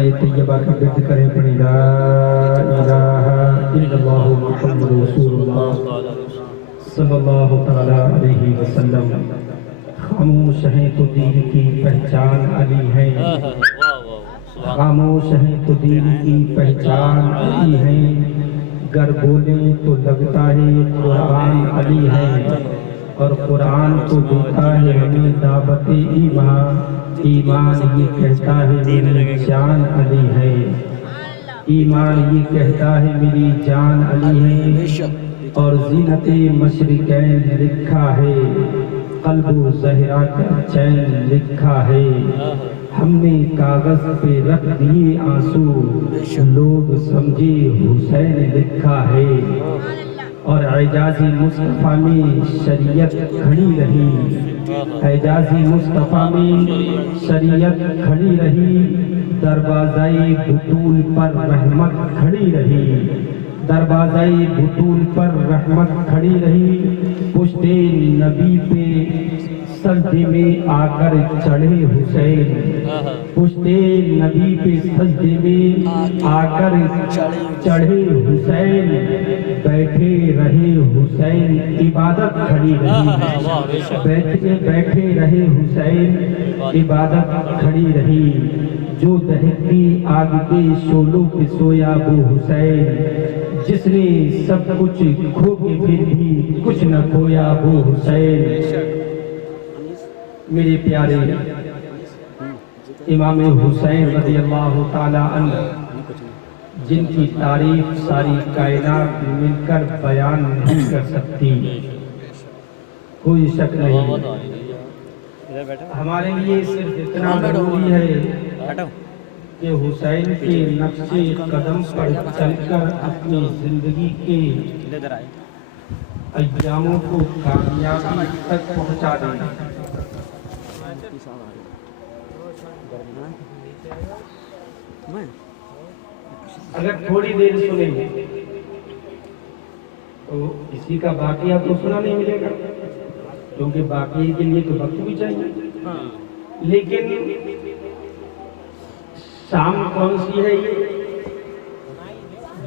कलमा तैयबा का विर्द करें, पढ़ी ला इलाहा इल्लल्लाह मुहम्मदुर रसूलुल्लाह सल्लल्लाहु तआला अलैहि वसल्लम। खामोश हैं तो दीन की पहचान अली है, खामोश हैं तो दीन की पहचान अली है, गर बोले तो लगता है कुरान अली है, और कुरान तो देता है हमें दावत ईमान, ईमान ये कहता है मेरी जान अली है, ईमान ये कहता है मेरी जान अली है, और ज़ीनते मशरिकैन लिखा है, क़ल्बु ज़हरा का चैन लिखा है, हमने कागज पे रख दिए आंसू, लोग समझे हुसैन लिखा है, और एजाज़ी मुस्तफ़ा में शरीयत खड़ी रही, एजाज़ी मुस्तफ़ा में शरीयत खड़ी रही, दरवाज़ाए बुतूल पर रहमत खड़ी रही, दरवाज़ाए बुतूल पर रहमत खड़ी रही, पुश्ते नबी पे सजदे में आकर चढ़े हुसैन, पुश्ते नबी पे सजदे में आकर चढ़े हुसैन, बैठे रहे हुसैन इबादत खड़ी रही, बैठे रहे हुसैन इबादत खड़ी रही, जो दहकती आग के शोलों पे सोया वो हुसैन, जिसने सब कुछ खो के फिर भी कुछ न खोया वो हुसैन। मेरे प्यारे इमाम हुसैन रज़ियल्लाहु ताला अन्हु, जिनकी तारीफ सारी कायनात मिलकर बयान नहीं कर सकती, कोई शक नहीं। हमारे लिए सिर्फ इतना जरूरी है कि हुसैन के नक्शे कदम पर चलकर अपनी जिंदगी के अय्यामों को कामयाबी तक पहुंचा दें। अगर थोड़ी देर सुनेंगे तो इसी का बाकिया तो सुना नहीं मिलेगा, क्योंकि बाकी के लिए तो वक्त भी चाहिए। लेकिन शाम कौन सी है ये?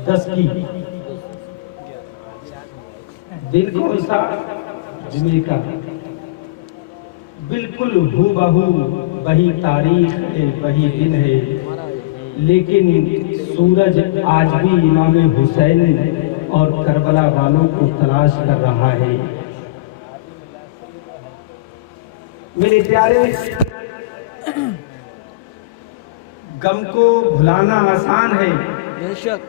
10 की। दिन कौन सा? जुमे का। बिल्कुल हूबहू वही तारीख है, वही दिन है, लेकिन सूरज आज भी इमाम हुसैन और करबला वालों को तलाश कर रहा है। मेरे प्यारे, गम को भुलाना आसान है, बेशक,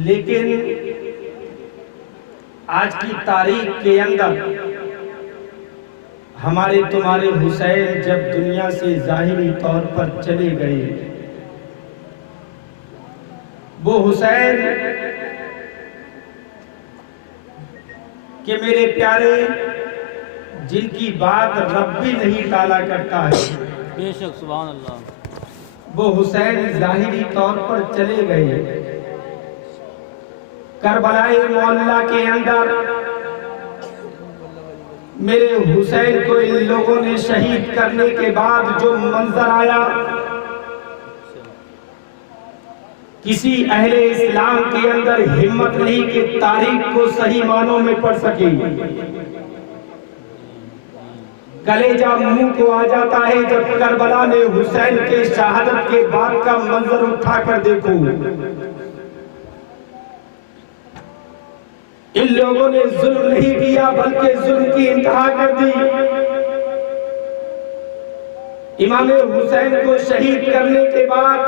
लेकिन आज की तारीख के अंदर हमारे तुम्हारे हुसैन जब दुनिया से जाहिरी तौर पर चले गए, वो हुसैन के मेरे प्यारे जिनकी बात रब भी नहीं टाला करता है, बेशक, सुभान अल्लाह, वो हुसैन जाहिरी तौर पर चले गए। करबलाए मोहल्ला के अंदर मेरे हुसैन को इन लोगों ने शहीद करने के बाद जो मंजर आया, किसी अहले इस्लाम के अंदर हिम्मत नहीं कि तारीख को सही मानों में पढ़ सके। कलेजा मुंह को आ जाता है जब करबला में हुसैन के शहादत के बाद का मंजर उठाकर देखो। इन लोगों ने जुल्म नहीं किया, बल्कि जुल्म की इंतहा कर दी। इमाम हुसैन को शहीद करने के बाद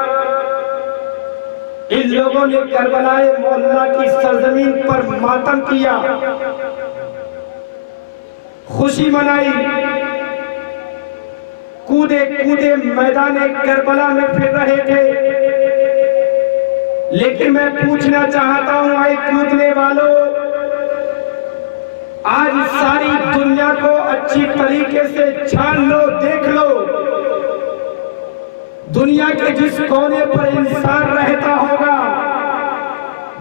इन लोगों ने करबलाए मोहल्ला की सरजमीन पर मातम किया, खुशी मनाई, कूदे कूदे मैदान करबला में फिर रहे थे। लेकिन मैं पूछना चाहता हूं, आए कूदने वालों, आज सारी दुनिया को अच्छी तरीके से छान लो, देख लो, दुनिया के जिस कोने पर इंसान रहता होगा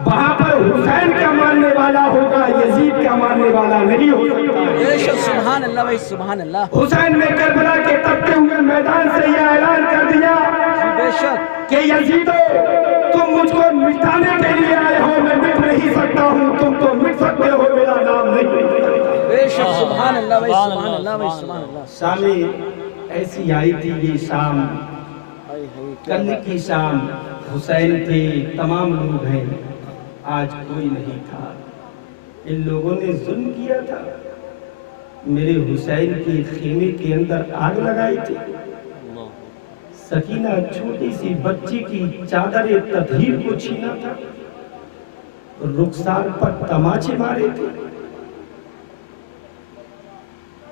वहां पर हुसैन का मानने वाला होगा, यजीद का मानने पाने वाला नहीं हो सकता। बेशक सुभान अल्लाह भाई, सुभान अल्लाह। हुसैन ने करबला के तपते हुए मैदान से यह ऐलान कर दिया बेशक कि यजीदो, तुम मुझको मिटाने के लिए आए हो, मैं मिट नहीं सकता हूँ, तुम तो मिट सकते हो, मेरा नाम नहीं। बेशक सुभान अल्लाह भाई, सुभान अल्लाह भाई, सुभान अल्लाह। शामें ऐसी आई थी ये शाम, कल की शाम, हुसैन थे, तमाम लोग हैं, आज कोई नहीं था। इन लोगों ने जुल्म किया था, मेरे हुसैन के खेमे के अंदर आग लगाई थी। सकीना छोटी सी बच्ची की चादर ततहीर को छीना था, रुखसार पर तमाचे मारे थे,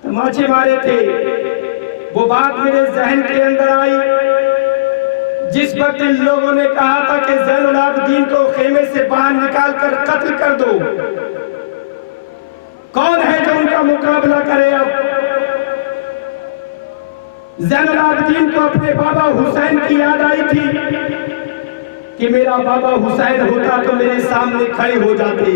तमाचे मारे थे। वो बात मेरे जहन के अंदर आई जिस वक्त इन लोगों ने कहा था कि ज़ैनुल आबिदीन को खेमे से बाहर निकाल कर कत्ल कर दो। कौन है जो उनका मुकाबला करे? अब ज़ैनुल आबिदीन को अपने बाबा हुसैन की याद आई थी कि मेरा बाबा हुसैन होता तो मेरे सामने खड़े हो जाते,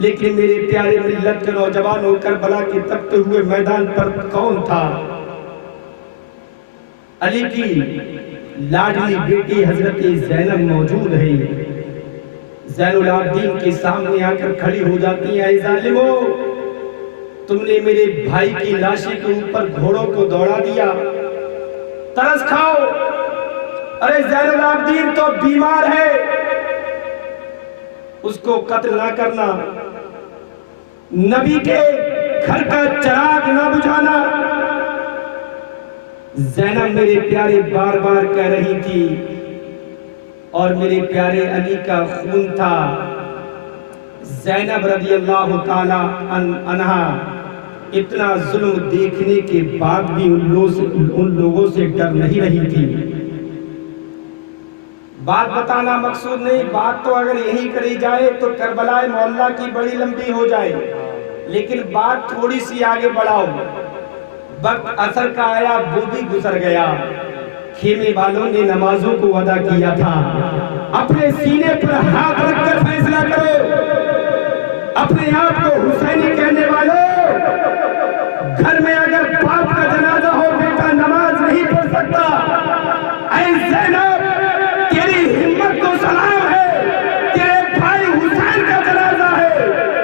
लेकिन मेरे प्यारे मिल्लत के नौजवानों, करबला के तपते हुए मैदान पर कौन था? अली की लाडली बेटी हजरत ज़ैनब मौजूद है। ज़ैनुल आबिदीन के सामने आकर खड़ी हो जाती है, ज़ालिमो, तुमने मेरे भाई की लाशी के ऊपर घोड़ों को दौड़ा दिया, तरस खाओ। अरे ज़ैनुल आबिदीन तो बीमार है, उसको कत्ल ना करना, नबी के घर का चिराग ना बुझाना। ज़ैनब मेरे प्यारे बार बार कह रही थी, और मेरे प्यारे अली का खून था। ज़ैनब रज़ी अल्लाह ताला अन्हा इतना जुल्म देखने के बाद भी उन लोगों से डर नहीं रही थी। बात बताना मकसूद नहीं, बात तो अगर यही करी जाए तो करबला मोहल्ला की बड़ी लंबी हो जाए, लेकिन बात थोड़ी सी आगे बढ़ाओ। वक्त असर का आया, वो भी गुजर गया। खेमे वालों ने नमाजों को अदा किया था। अपने सीने पर हाथ रखकर फैसला करो, अपने आप को हुसैनी कहने वालों, घर में अगर बाप का जनाजा हो, बेटा नमाज नहीं पढ़ सकता। ऐ ज़ैनब, तेरी हिम्मत को सलाम है, तेरे भाई हुसैन का जनाजा है,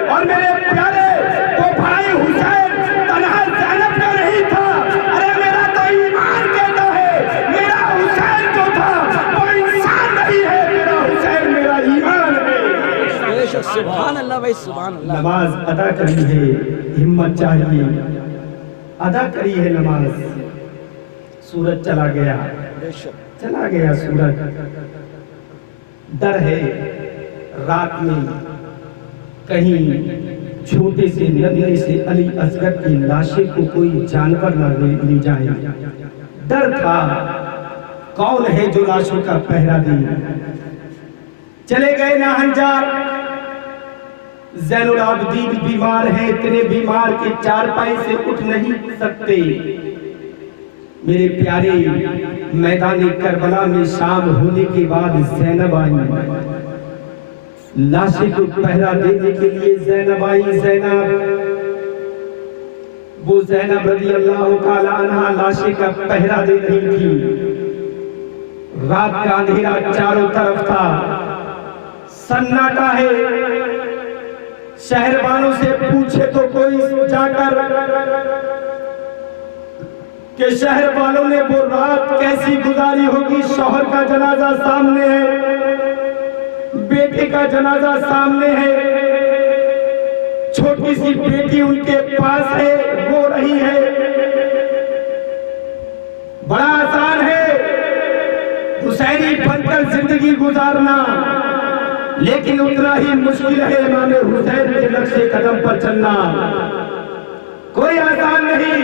और मेरे प्यारे वो भाई हुसैन तन्हा ज़ैनब का नहीं था। अरे मेरा तो ईमान कहता है, मेरा हुसैन जो था वो इंसान नहीं है, मेरा हुसैन मेरा ईमान है। बेशक सुभान अल्लाह भाई, सुभान अल्लाह। नमाज अदा करी है, हिम्मत चाहिए, अदा करी है नमाज। सूरज चला गया, चला गया सूरज। डर है रात में कहीं छोटे से नन्हे से अली असगर की लाशें को कोई जानवर न ले जाए। डर था, कौन है जो लाशों का पहरा दे? चले गए नाहंजार। ज़ैनुल आबिदीन बीमार है, इतने बीमार के चारपाई से उठ नहीं सकते। मेरे प्यारे मैदान करबला में शाम होने के बाद ज़ैनब आई, लाशें को पहरा देने के लिए ज़ैनब आई। ज़ैनब, वो ज़ैनब रज़ी अल्लाह ताला अन्हा लाशें का पहरा दे रही थी। रात का अंधेरा चारों तरफ था, सन्नाटा है। शहर वालों से पूछे तो कोई जाकर कि शहर वालों ने वो रात कैसी गुजारी होगी। शौहर का जनाजा सामने है, बेटे का जनाजा सामने है, छोटी सी बेटी उनके पास है, रो रही है। बड़ा आसान है हुसैनी बनकर जिंदगी गुजारना, लेकिन उतना ही मुश्किल है इमाम हुसैन के नक्शे कदम पर चलना। कोई आसान नहीं।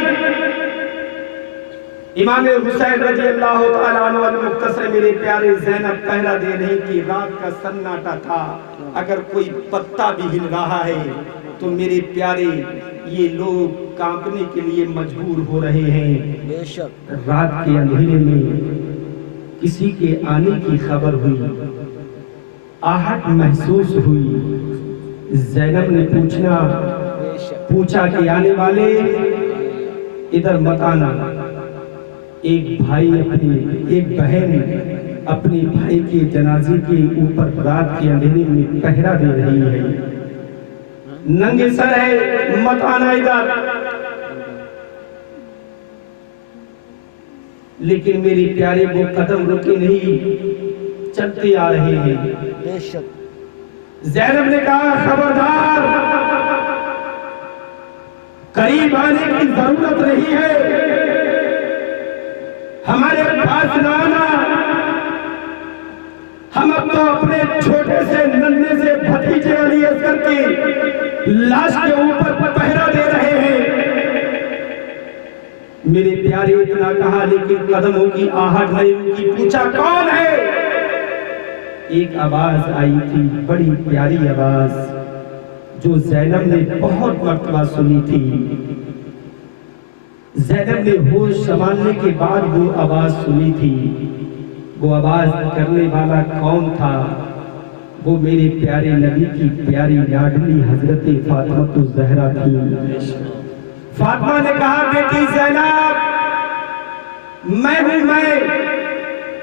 इमाम हुसैन रज़ी अल्लाह ताला अन्हु मुख्तसर मेरे प्यारे ज़ैनब पहरा दे रही थी। रात का सन्नाटा था, अगर कोई पत्ता भी हिल रहा है तो मेरे प्यारे ये लोग कांपने के लिए मजबूर हो रहे हैं। बेशक रात के अंधेरे में किसी के आने की खबर हुई, आहट महसूस हुई, ज़ैनब ने पूछा कि आने वाले इधर मत आना। एक बहन अपने भाई के जनाजे के ऊपर रात के अंधेरे में पहरा दे रही है, नंगे सर है, मत आना इधर। लेकिन मेरे प्यारे वो कदम रुके नहीं, चलते आ रहे हैं। ज़ैनब ने कहा खबरदार, करीब आने की जरूरत नहीं है, हमारे पास ना आना। हम अब तो अपने छोटे से नन्हे से भतीजे अली असगर की लाश के ऊपर पहरा दे रहे हैं। मेरे प्यारे इतना कहा, लेकिन कदमों की आहट नहीं रुकी। पूछा कौन है? एक आवाज आई थी, बड़ी प्यारी आवाज, जो ज़ैनब ने बहुत मर्तबा सुनी थी। ज़ैनब ने होश संभालने के बाद वो आवाज सुनी थी। वो आवाज करने वाला कौन था? वो मेरे प्यारे नबी की प्यारी लाडली हजरत फातिमा ज़हरा थी। फातिमा ने कहा, बेटी ज़ैनब, मैं हूं, मैं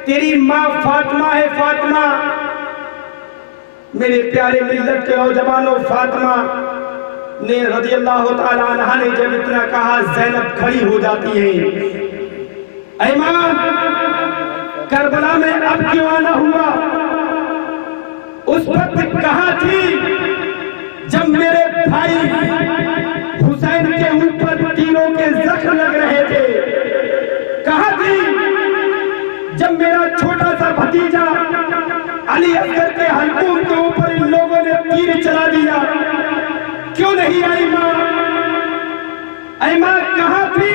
तेरी माँ फातिमा है। फातिमा, मेरे प्यारे मिल्लत के नौजवानों, फातिमा ने रज़ियल्लाहु ताला अन्हा ने जब इतना कहा, ज़ैनब खड़ी हो जाती है। ऐ मां, करबला में अब क्यों आना हुआ? उस वक्त कहाँ थी जब मेरे भाई हुसैन के ऊपर तीरों के जख्म लग रहे थे? कहाँ थी जब मेरा छोटा सा भतीजा अली असगर के हल्कूम के ऊपर इन लोगों ने तीर चला दिया? क्यों नहीं आई मां? ऐ मां, कहाँ थी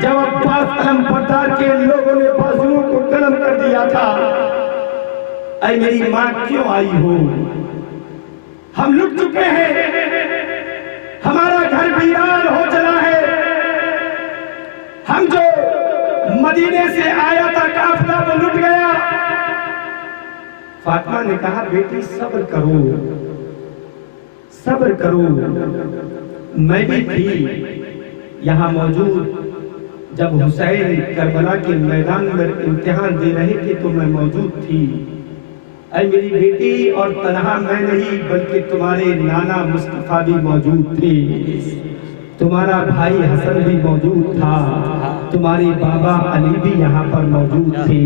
जब अब्बास अलमबरदार के लोगों ने बाजुओं को कलम कर दिया था? ऐ मेरी मां, क्यों आई हो? हम लुट चुके हैं, हमारा घर वीरान हो चला है। हम जो मदीने से आया था काफिला, वो लुट गया। फातिमा ने कहा, बेटी सब्र करो, सब्र करो। मैं भी थी यहाँ मौजूद जब हुसैन करबला के मैदान में इम्तिहान दे रहे थे, तो मैं मौजूद थी। ऐ मेरी बेटी, और तन्हा मैं नहीं बल्कि तुम्हारे नाना मुस्तफा भी मौजूद थे, तुम्हारा भाई हसन भी मौजूद था, तुम्हारे बाबा अली भी यहाँ पर मौजूद थे।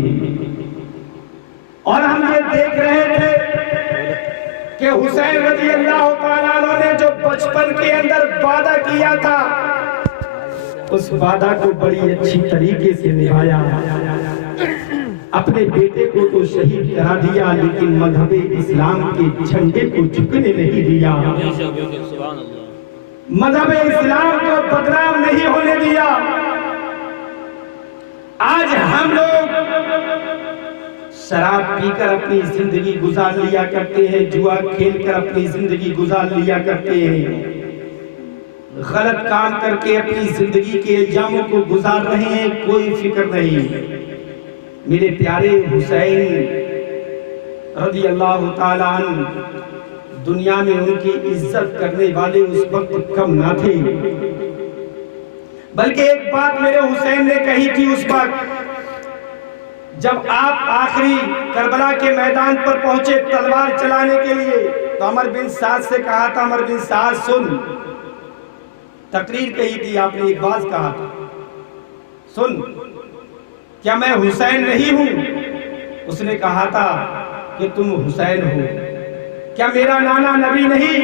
और हम ये देख रहे थे कि हुसैन रज़ियल्लाहु ताला अन्हु ने जो बचपन के अंदर वादा किया था, उस वादा को बड़ी अच्छी तरीके से निभाया। अपने बेटे को तो शहीद करा दिया, लेकिन मजहबे इस्लाम के झंडे को झुकने नहीं दिया, मजहबे इस्लाम को बदनाम नहीं होने दिया। आज हम लोग शराब पीकर अपनी जिंदगी गुजार लिया करते हैं, जुआ खेलकर अपनी जिंदगी गुजार लिया करते हैं, गलत काम करके अपनी जिंदगी के इल्जामों को गुजार रहे हैं, कोई फिक्र नहीं। मेरे प्यारे हुसैन रज़ियल्लाहु ताला अन्हु दुनिया में उनकी इज्जत करने वाले उस वक्त कम ना थे, बल्कि एक बात मेरे हुसैन ने कही थी उस वक्त जब आप आखिरी करबला के मैदान पर पहुंचे तलवार चलाने के लिए, तो अमर बिन साद से कहा था, अमर बिन साद सुन, तकरीर कही थी आपने, एक बात कहा था, सुन, क्या मैं हुसैन नहीं हूं? उसने कहा था कि तुम हुसैन हो। क्या मेरा नाना नबी नहीं?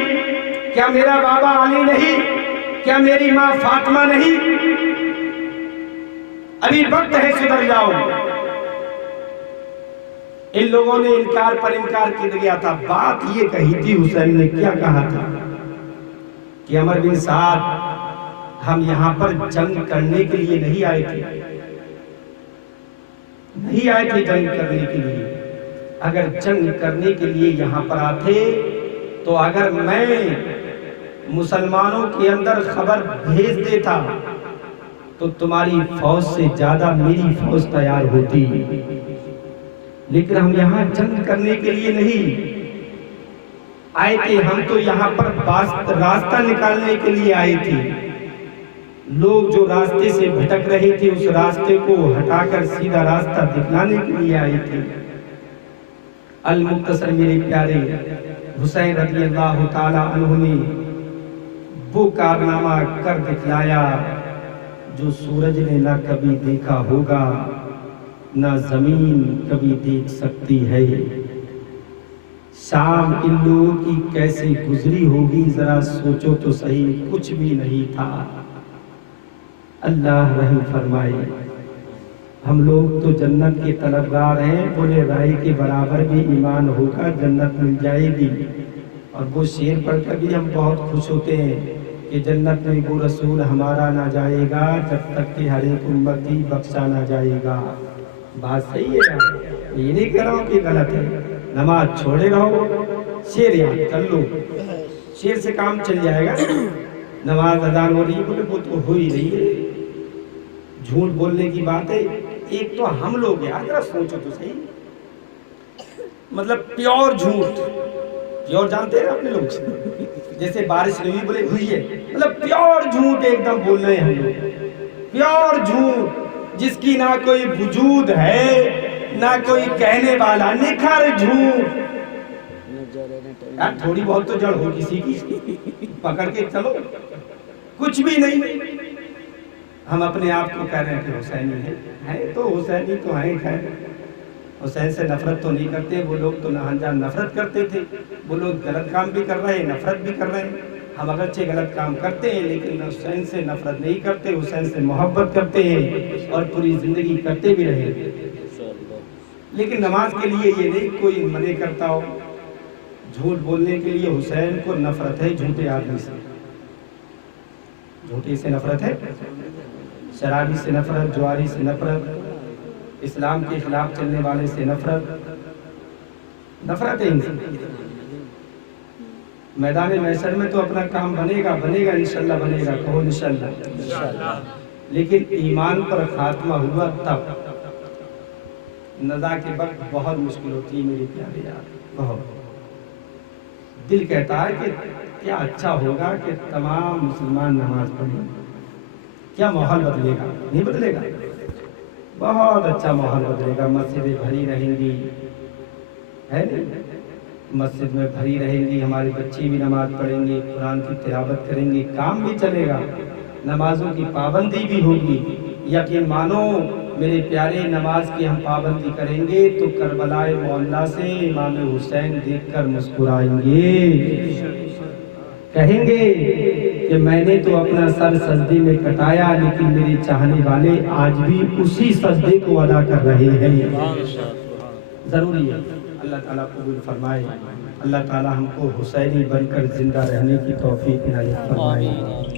क्या मेरा बाबा अली नहीं? क्या मेरी मां फातिमा नहीं? अभी वक्त है, सुधर जाओ। इन लोगों ने इनकार पर इनकार कर दिया था। बात ये कही थी हुसैन ने, क्या कहा था कि अमर बिन साद, हम यहां पर जंग करने के लिए नहीं आए थे, नहीं आए थे जंग करने के लिए। अगर जंग करने के लिए यहाँ पर आते, तो अगर मैं मुसलमानों के अंदर खबर भेज देता, तो तुम्हारी फौज से ज्यादा मेरी फौज तैयार होती। लेकिन हम यहाँ जंग करने के लिए नहीं, आए थे, हम तो यहाँ पर रास्ता निकालने के लिए आए थे। लोग जो रास्ते से भटक रहे थे उस रास्ते को हटाकर सीधा रास्ता दिखलाने के लिए आए थे। अल मुख्तसर मेरे प्यारे हुसैन रज़ी अल्लाह ताला अन्हु ने वो कारनामा कर दिखलाया जो सूरज ने ना कभी देखा होगा, ना जमीन कभी देख सकती है। शाम इन लोगों की कैसे गुजरी होगी जरा सोचो तो सही, कुछ भी नहीं था। अल्लाह रहम फरमाए। हम लोग तो जन्नत के तलबगार हैं, बोले राय के बराबर भी ईमान होगा जन्नत मिल जाएगी। और वो शेर पढ़कर भी हम बहुत खुश होते हैं कि जन्नत में वो रसूल हमारा ना जाएगा जब तक कि हर एक उम्मती बख्शा ना जाएगा। बात सही है ना? ये नहीं कह रहा हूँ कि गलत है। नमाज छोड़े रहो, शेर याद कर लो, शेर से काम चल जाएगा। नमाज अजान हो रही है, बोले वो तो हो ही रही है। झूठ बोलने की बात है। एक तो हम लोग यार जरा सोचो तो सही, मतलब प्योर झूठ, प्योर जानते हैं अपने लोग, जैसे बारिश नहीं हुई बोले हुई है, मतलब प्योर झूठ एकदम बोल रहे हैं हम लोग। प्योर झूठ जिसकी ना कोई वजूद है ना कोई कहने वाला, निखर झूठ। यार थोड़ी बहुत तो जड़ हो किसी की, पकड़ के चलो, कुछ भी नहीं। हम अपने आप को कह रहे हैं कि हुसैनी है तो हुसैनी तो है, खैर हुसैन से नफरत तो नहीं करते। वो लोग तो नाहंजान नफरत करते थे, वो लोग गलत काम भी कर रहे हैं, नफरत भी कर रहे हैं। हम अगरचे गलत काम करते हैं लेकिन हुसैन से नफरत नहीं करते, हुसैन से मोहब्बत करते हैं और पूरी ज़िंदगी करते भी रहे। लेकिन नमाज के लिए ये नहीं कोई मने करता हो। झूठ बोलने के लिए हुसैन को नफरत है झूठे आदमी से, झूठे से नफरत है, शराबी से नफरत, जुआरी से नफरत, इस्लाम के खिलाफ चलने वाले से नफरत, नफरत है इनसे। मैदान महशर में तो अपना काम बनेगा बनेगा, इंशाल्लाह बनेगा, कहो इंशाल्लाह। लेकिन ईमान पर खात्मा हुआ तब नज़ा के वक्त बहुत मुश्किल होती है मेरे प्यारे यार, बहुत। दिल कहता है कि क्या अच्छा होगा कि तमाम मुसलमान नमाज पढ़ें, क्या माहौल बदलेगा, नहीं बदलेगा? बहुत अच्छा माहौल बदलेगा। मस्जिदें भरी रहेंगी, है नहीं? मस्जिद में भरी रहेंगी, हमारे बच्चे भी नमाज पढ़ेंगे, कुरान की तिलावत करेंगे, काम भी चलेगा, नमाजों की पाबंदी भी होगी। यकीन मानो मेरे प्यारे, नमाज की हम पाबंदी करेंगे तो करबलाए मौला से इमाम हुसैन देखकर मुस्कुराएंगे, कहेंगे कि मैंने तो अपना सर सजदे में कटाया लेकिन मेरे चाहने वाले आज भी उसी सजदे को अदा कर रहे हैं। जरूरी है। अल्लाह ताला कबूल फरमाए। अल्लाह ताला हमको हुसैनी बनकर जिंदा रहने की तौफीक इनायत फरमाए।